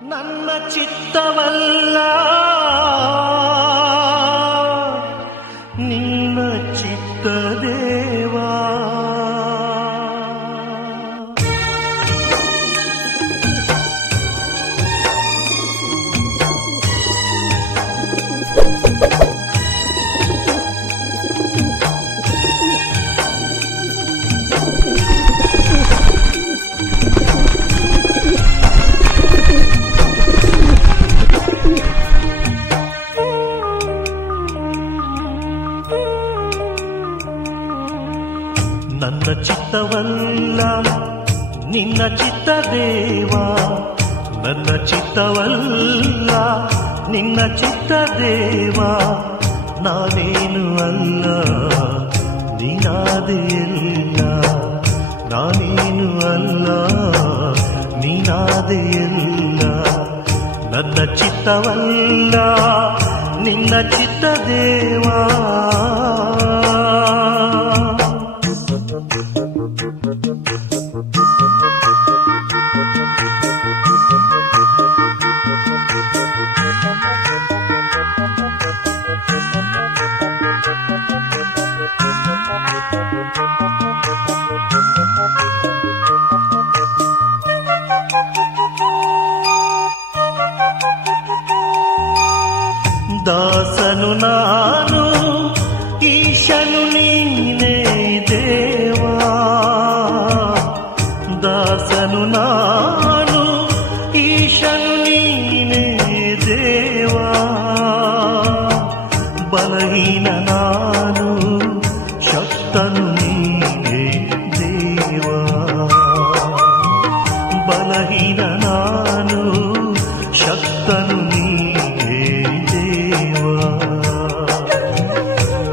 ನನ್ನ ಚಿತ್ತವಲ್ಲ ನಿನ್ನ ಚಿತ್ತ ದೇವಾ. ನನ್ನ ಚಿತ್ತವಲ್ಲ ನಿನ್ನ ಚಿತ್ತ ದೇವಾ, ನನ್ನ ಚಿತ್ತವಲ್ಲ ನಿನ್ನ ಚಿತ್ತ ದೇವಾ. ನಾನೇನು ಅಲ್ಲ ನೀನಾದೆಯಲ್ಲ, ನಾನೇನು ಅಲ್ಲ ನೀನಾದೆಯಲ್ಲ. ನನ್ನ ಚಿತ್ತವಲ್ಲ ನಿನ್ನ ಚಿತ್ತ ದೇವಾ. ದಾಸನು ನಾನು ಈಶನು ನೀನೇ ದೇವಾ, ದಾಸನು ನಾನು ಈಶನು ನೀನೇ ದೇವಾ. ಬಲಹೀನ ನಾನು ಶಕ್ತನು ನೀನೇ ದೇವಾ, ಬಲಹೀನ ನಾನು ಶಕ್ತನು ನೀನೇ ದೇವಾ.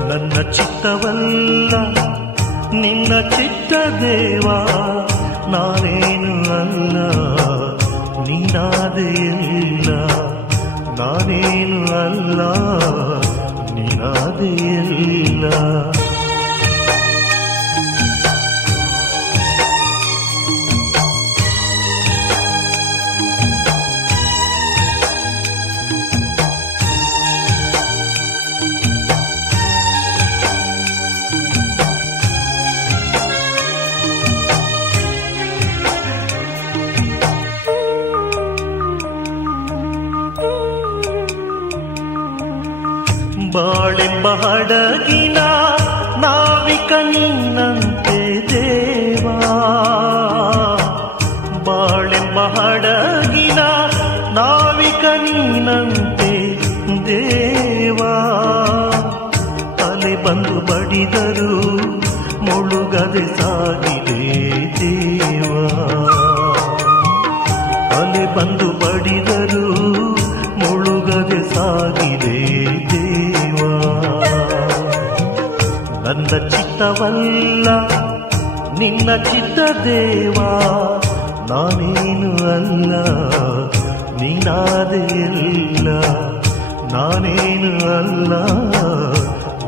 ನನ್ನ ಚಿತ್ತವಲ್ಲ ನಿನ್ನ ಚಿತ್ತ ದೇವಾ, ನಾನೇನು ಅಲ್ಲ ನೀನಾದೆಯಲ್ಲ, ನಾನೇನು ಅಲ್ಲ ನೀನಾದೆಯಲ್ಲ. ಬಾಳೆಂಬ ಹಡಗಿನ ನಾವಿಕ ನಿನ್ನಂತೆ ದೇವಾ, ಬಾಳೆಂಬ ಹಡಗಿನ ನಾವಿಕ ನಿನ್ನಂತೆ ದೇವಾ. ಅಲೆ ಬಂದು ಬಡಿದರು ಮುಳುಗದೆ ಸಾಗಿದೆ ದೇವಾ, ಅಲೆ ಬಂದು ಬಡಿದರು ಮುಳುಗದೆ ಸಾಗಿದೆ ದೇವಾ. ನನ್ನ ಚಿತ್ತವಲ್ಲ ನಿನ್ನ ಚಿತ್ತ ದೇವಾ, ನಾನೇನು ಅಲ್ಲ ನೀನಾದೆಯಲ್ಲ, ನಾನೇನು ಅಲ್ಲ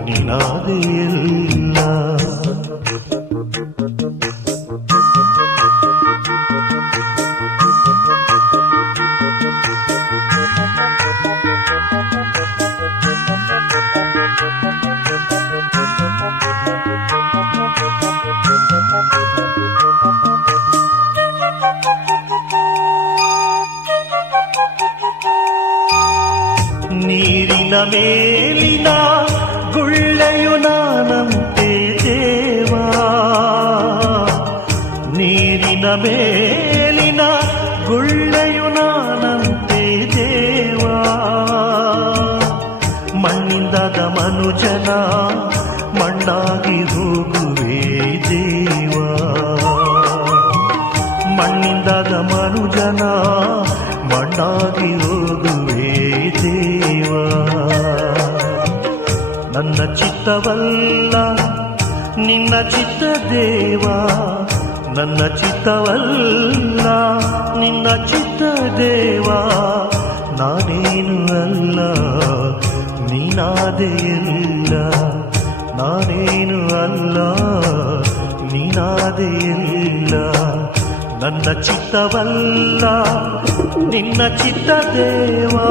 ನೀನಾದೆಯಲ್ಲ. ನೀರಿನ ಮೇಲಿನ ಗುಳ್ಳೆಯು ನಾನಂತೆ ದೇವಾ, ನೀರಿನ ಮೇಲಿನ ಗುಳ್ಳೆಯು ನಾನಂತೆ ದೇವಾ. ಮಣ್ಣಿಂದಾದ ಮನುಜನ ಮಣ್ಣಾಗಿ ಹೋಗುವೆ ದೇವಾ, ಮಣ್ಣಿಂದಾದ ಮನುಜನ ಮಣ್ಣಾಗಿ ಹೋಗುವೆ ದೇವಾ. ನನ್ನ ಚಿತ್ತವಲ್ಲ ನಿನ್ನ ಚಿತ್ತ ದೇವಾ, ನನ್ನ ಚಿತ್ತವಲ್ಲ ನಿನ್ನ ಚಿತ್ತ ದೇವಾ. ನಾನೇನು ಅಲ್ಲ ನೀನಾದೆಯಲ್ಲ, ನಾನೇನು ಅಲ್ಲ ನೀನಾದೆಯಲ್ಲ. ನನ್ನ ಚಿತ್ತವಲ್ಲ ನಿನ್ನ ಚಿತ್ತ ದೇವಾ.